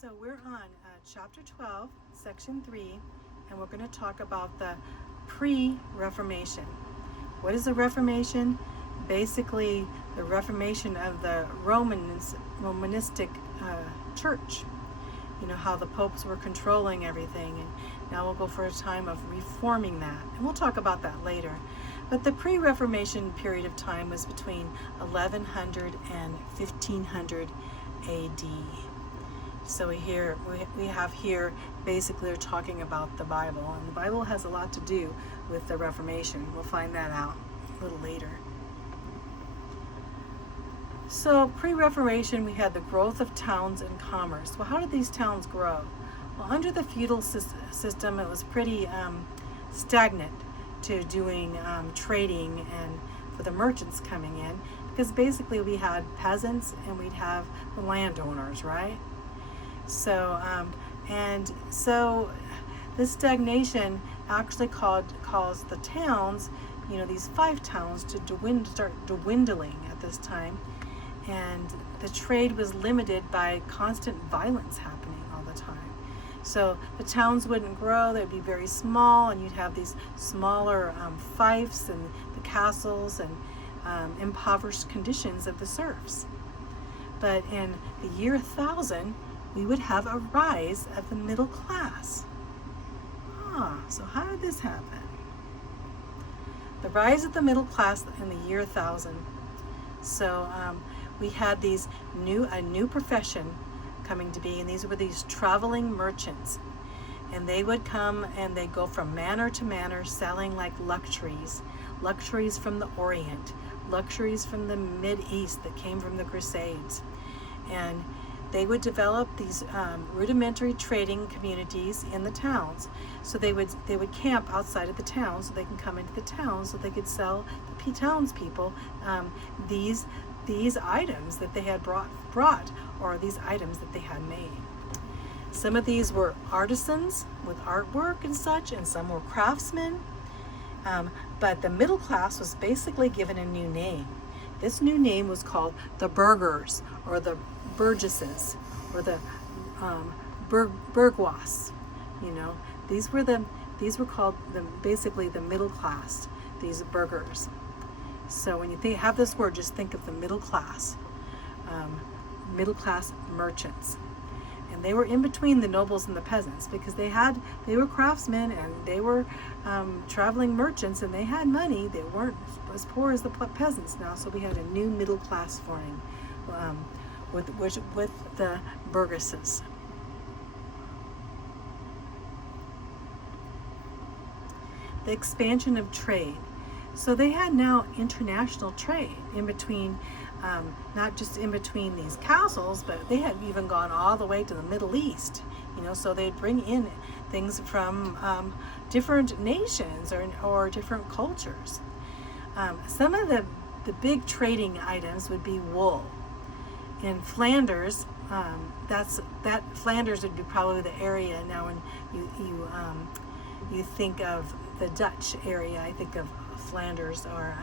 So we're on chapter 12, section 3, and we're going to talk about the pre-Reformation. What is the Reformation? Basically, the Reformation of the Romanistic church. You know, how the popes were controlling everything, and now we'll go for a time of reforming that, and we'll talk about that later. But the pre-Reformation period of time was between 1100 and 1500 AD. So we have here basically they're talking about the Bible, and the Bible has a lot to do with the Reformation. We'll find that out a little later. So pre-Reformation, we had the growth of towns and commerce. Well, how did these towns grow? Well, under the feudal system, it was pretty stagnant to doing trading and for the merchants coming in, because basically we had peasants and we'd have the landowners, right? So this stagnation actually caused the towns, you know, these 5 towns to start dwindling at this time, and the trade was limited by constant violence happening all the time. So the towns wouldn't grow; they'd be very small, and you'd have these smaller fiefs and the castles and impoverished conditions of the serfs. But in the year 1000, we would have a rise of the middle class. So how did this happen? The rise of the middle class in the year 1000. So we had a new profession coming to be, and these were these traveling merchants. And they would come and they'd go from manor to manor selling like luxuries from the Orient, luxuries from the Mid-East that came from the Crusades. And they would develop these rudimentary trading communities in the towns. So they would camp outside of the town so they can come into the town so they could sell the townspeople these items that they had brought, or these items that they had made. Some of these were artisans with artwork and such, and some were craftsmen. But the middle class was basically given a new name. This new name was called the burghers, or the burgesses, or the bourgeois. You know, these were called basically the middle class. These burghers. So when you have this word, just think of the middle class merchants, and they were in between the nobles and the peasants, because they were craftsmen and they were traveling merchants, and they had money. They weren't as poor as the peasants now. So we had a new middle class forming with the burgesses. The expansion of trade. So they had now international trade in between, not just in between these castles, but they had even gone all the way to the Middle East. You know, so they'd bring in things from different nations or different cultures. Some of the big trading items would be wool. In Flanders, Flanders would be probably the area now when you think of the Dutch area. I think of Flanders, or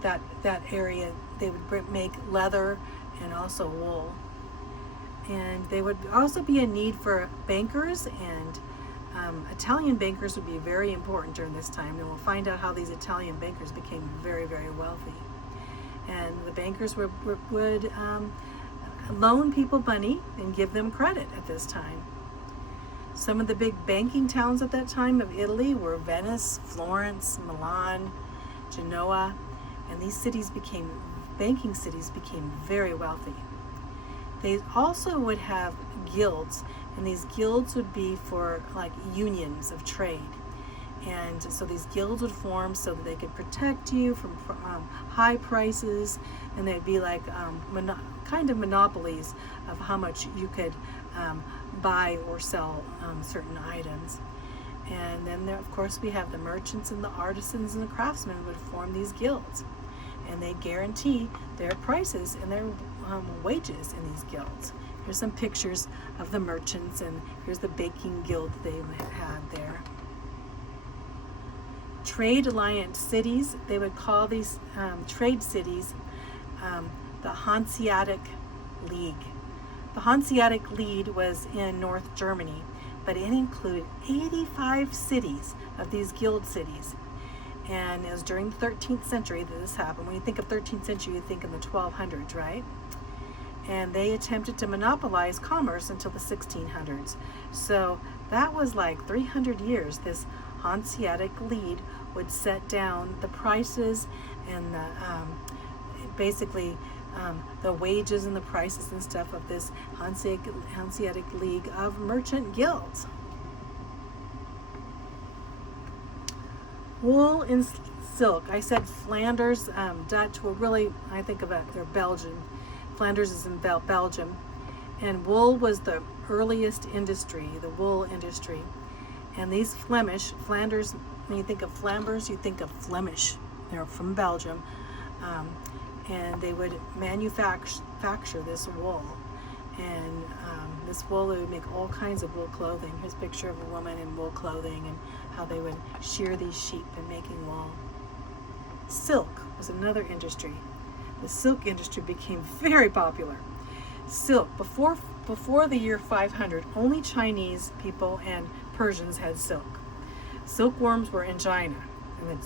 that area. They would make leather and also wool, and they would also be a need for bankers, and Italian bankers would be very important during this time, and we'll find out how these Italian bankers became very, very wealthy. And the bankers would loan people money and give them credit at this time. Some of the big banking towns at that time of Italy were Venice, Florence, Milan, Genoa, and these banking cities became very wealthy. They also would have guilds, and these guilds would be for like unions of trade. And so these guilds would form so that they could protect you from high prices, and they'd be like kind of monopolies of how much you could buy or sell certain items. And then there, of course, we have the merchants and the artisans and the craftsmen would form these guilds, and they guarantee their prices and their wages in these guilds. Here's some pictures of the merchants, and here's the baking guild they had there. Trade alliance cities, they would call these trade cities the Hanseatic League. The Hanseatic League was in North Germany, but it included 85 cities of these guild cities. And it was during the 13th century that this happened. When you think of 13th century, you think in the 1200s, right? And they attempted to monopolize commerce until the 1600s. So that was like 300 years. This Hanseatic League would set down the prices and the wages and the prices and stuff of this Hanseatic League of merchant guilds. Wool and silk. I said Flanders, Dutch. Well, really, I think of it, they're Belgian. Flanders is in Belgium. And wool was the earliest industry, the wool industry. And these Flanders, when you think of Flanders, you think of Flemish. They're from Belgium. And they would manufacture this wool. And this wool, they would make all kinds of wool clothing. Here's a picture of a woman in wool clothing and how they would shear these sheep and making wool. Silk was another industry. The silk industry became very popular. Silk, before the year 500, only Chinese people and Persians had silk. Silkworms were in China. And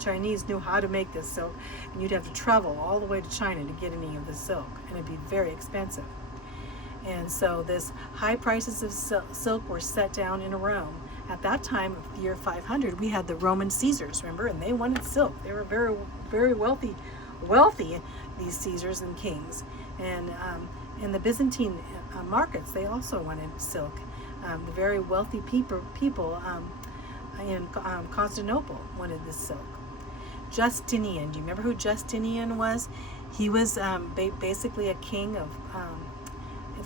Chinese knew how to make this silk, and you'd have to travel all the way to China to get any of the silk, and it'd be very expensive. And so this high prices of silk were set down in Rome. At that time, of the year 500, we had the Roman Caesars, remember, and they wanted silk. They were very, very wealthy, these Caesars and kings. And in the Byzantine markets, they also wanted silk. The very wealthy people in Constantinople wanted this silk. Justinian, do you remember who Justinian was? He was basically a king of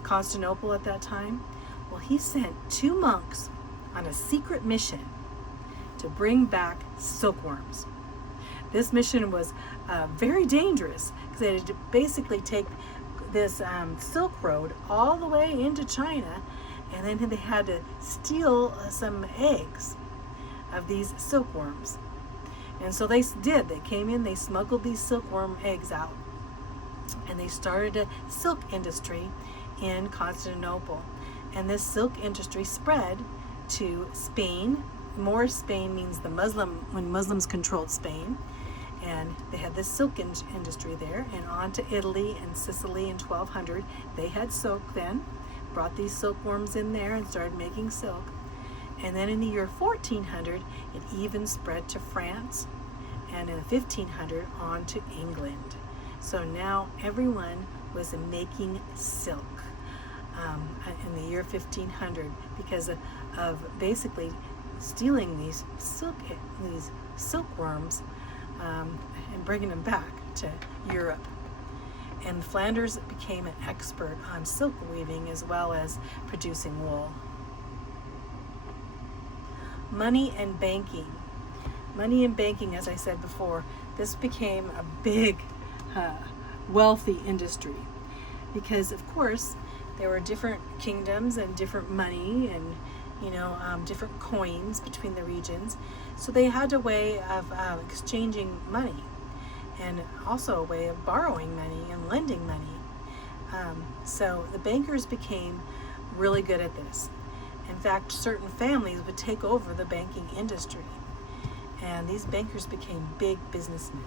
Constantinople at that time. Well, he sent 2 monks on a secret mission to bring back silkworms. This mission was very dangerous because they had to basically take this Silk Road all the way into China, and then they had to steal some eggs of these silkworms. And so they did. They came in, they smuggled these silkworm eggs out, and they started a silk industry in Constantinople. And this silk industry spread to Spain. More Spain means when Muslims controlled Spain. And they had this silk industry there, and on to Italy and Sicily in 1200. They had silk then, brought these silkworms in there and started making silk. And then in the year 1400, it even spread to France, and in 1500 on to England. So now everyone was making silk in the year 1500 because of basically stealing these silkworms and bringing them back to Europe. And Flanders became an expert on silk weaving as well as producing wool. Money and banking. Money and banking, as I said before, this became a big, wealthy industry because, of course, there were different kingdoms and different money and different coins between the regions. So they had a way of exchanging money and also a way of borrowing money and lending money. So the bankers became really good at this. In fact, certain families would take over the banking industry, and these bankers became big businessmen.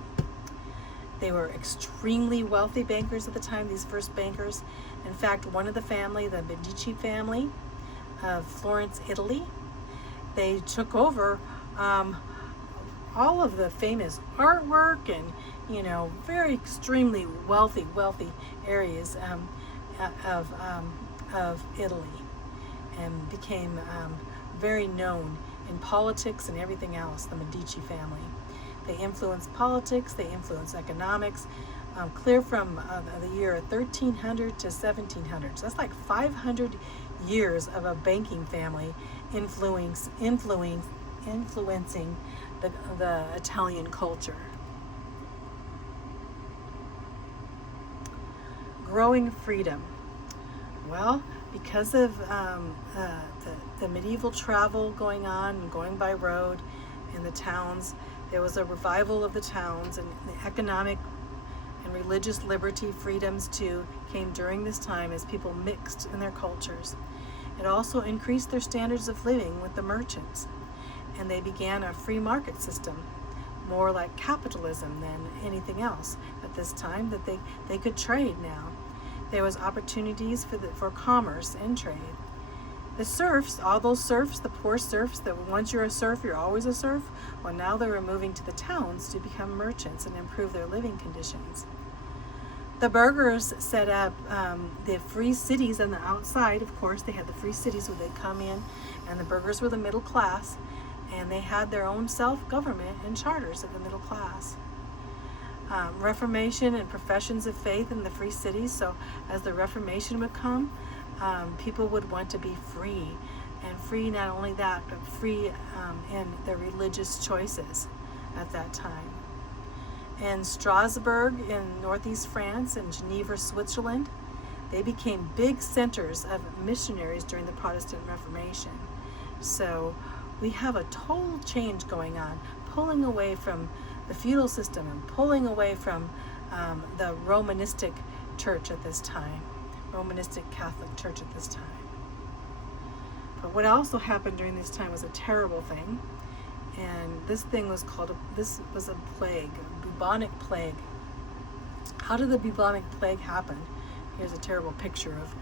They were extremely wealthy bankers at the time, these first bankers. In fact, one of the family, the Medici family of Florence, Italy, they took over all of the famous artwork and very extremely wealthy areas of Italy, and became very known in politics and everything else. The Medici family, they influenced politics, they influenced economics, clear from the year 1300 to 1700. So that's like 500 years of a banking family influencing the Italian culture. Growing freedom. Well, because of the medieval travel going on and going by road in the towns, there was a revival of the towns, and the And religious liberty, freedoms too, came during this time as people mixed in their cultures. It also increased their standards of living with the merchants. And they began a free market system, more like capitalism than anything else at this time, that they could trade now. There was opportunities for commerce and trade. The serfs, all those serfs, the poor serfs, that once you're a serf, you're always a serf, well, now they were moving to the towns to become merchants and improve their living conditions. The burghers set up the free cities on the outside. Of course, they had the free cities where they'd come in, and the burghers were the middle class, and they had their own self-government and charters of the middle class. Reformation and professions of faith in the free cities. So as the Reformation would come, people would want to be free, and free not only that, but free in their religious choices at that time. In Strasbourg in northeast France and Geneva, Switzerland, they became big centers of missionaries during the Protestant Reformation. So we have a total change going on, pulling away from the feudal system and pulling away from the Romanistic church at this time, Romanistic Catholic Church at this time. But what also happened during this time was a terrible thing, and this thing was this was a plague, a bubonic plague. How did the bubonic plague happen? Here's a terrible picture of,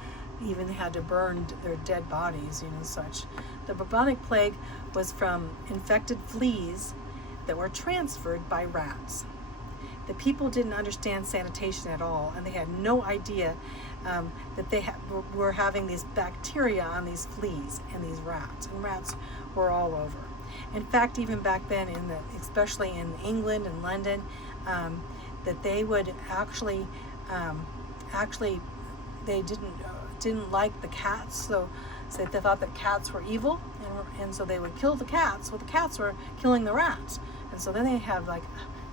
even they had to burn their dead bodies, such. The bubonic plague was from infected fleas that were transferred by rats. The people didn't understand sanitation at all, and they had no idea that they were having these bacteria on these fleas and these rats, and rats were all over. In fact, even back then, especially in England and London, that they would actually they didn't like the cats, so they thought that cats were evil, and so they would kill the cats. Well, the cats were killing the rats, and so then they have like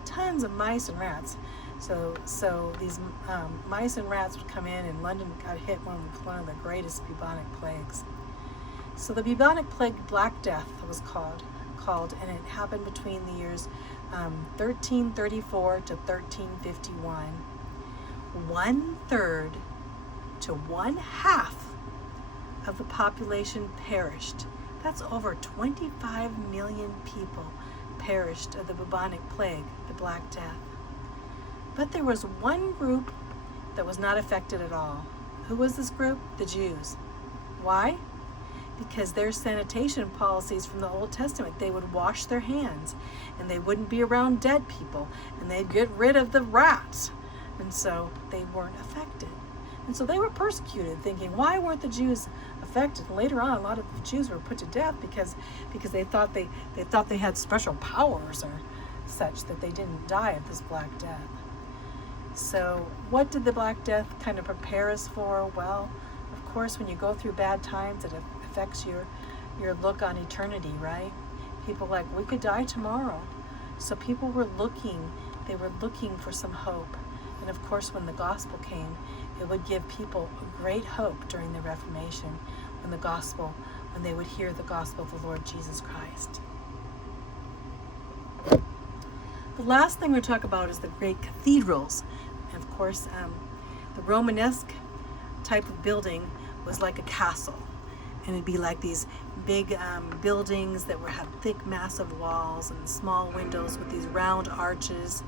tons of mice and rats. So these mice and rats would come in, and London got hit one of the greatest bubonic plagues. So the bubonic plague, Black Death, was called, and it happened between the years 1334 to 1351. 1/3 to 1/2 of the population perished. That's over 25 million people perished of the bubonic plague, the Black Death. But there was one group that was not affected at all. Who was this group? The Jews. Why? Because their sanitation policies from the Old Testament, they would wash their hands, and they wouldn't be around dead people, and they'd get rid of the rats, and so they weren't affected. And so they were persecuted, thinking, why weren't the Jews affected? And later on, a lot of the Jews were put to death because they thought they had special powers or such, that they didn't die of this Black Death. So what did the Black Death kind of prepare us for? Well, of course, when you go through bad times, it affects your look on eternity, right? People like, we could die tomorrow. So people were looking for some hope. And of course, when the gospel came, it would give people a great hope during the Reformation, when they would hear the gospel of the Lord Jesus Christ. The last thing we'll talk about is the great cathedrals. And of course, the Romanesque type of building was like a castle. And it'd be like these big buildings that had thick, massive walls and small windows with these round arches.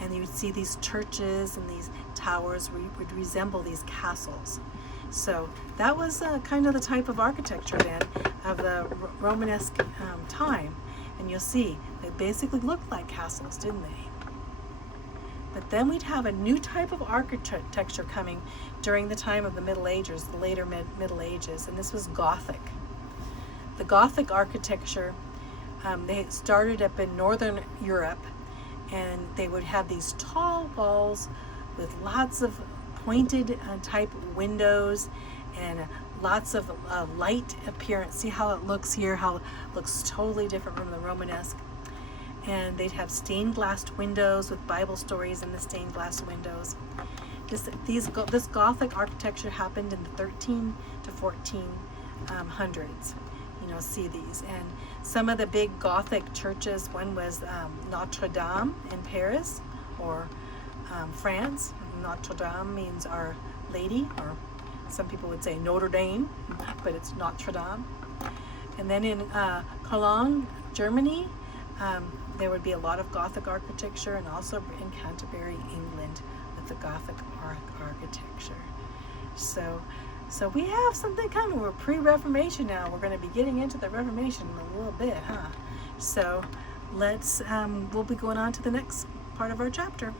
And you would see these churches and these towers would resemble these castles. So that was kind of the type of architecture then of the Romanesque time. And you'll see, they basically looked like castles, didn't they? But then we'd have a new type of architecture coming during the time of the Middle Ages, the later Middle Ages, and this was Gothic. The Gothic architecture, they started up in Northern Europe, and they would have these tall walls with lots of pointed type windows and lots of light appearance. See how it looks here, how it looks totally different from the Romanesque. And they'd have stained glass windows with Bible stories in the stained glass windows. This Gothic architecture happened in the 13 to 1400s. See these. And some of the big Gothic churches, one was Notre Dame in Paris, or France. Notre Dame means Our Lady, or some people would say Notre Dame, but it's Notre Dame. And then in Cologne, Germany, there would be a lot of Gothic architecture, and also in Canterbury, England, with the Gothic architecture. So we have something coming. We're pre-Reformation now. We're going to be getting into the Reformation in a little bit, huh? So we'll be going on to the next part of our chapter.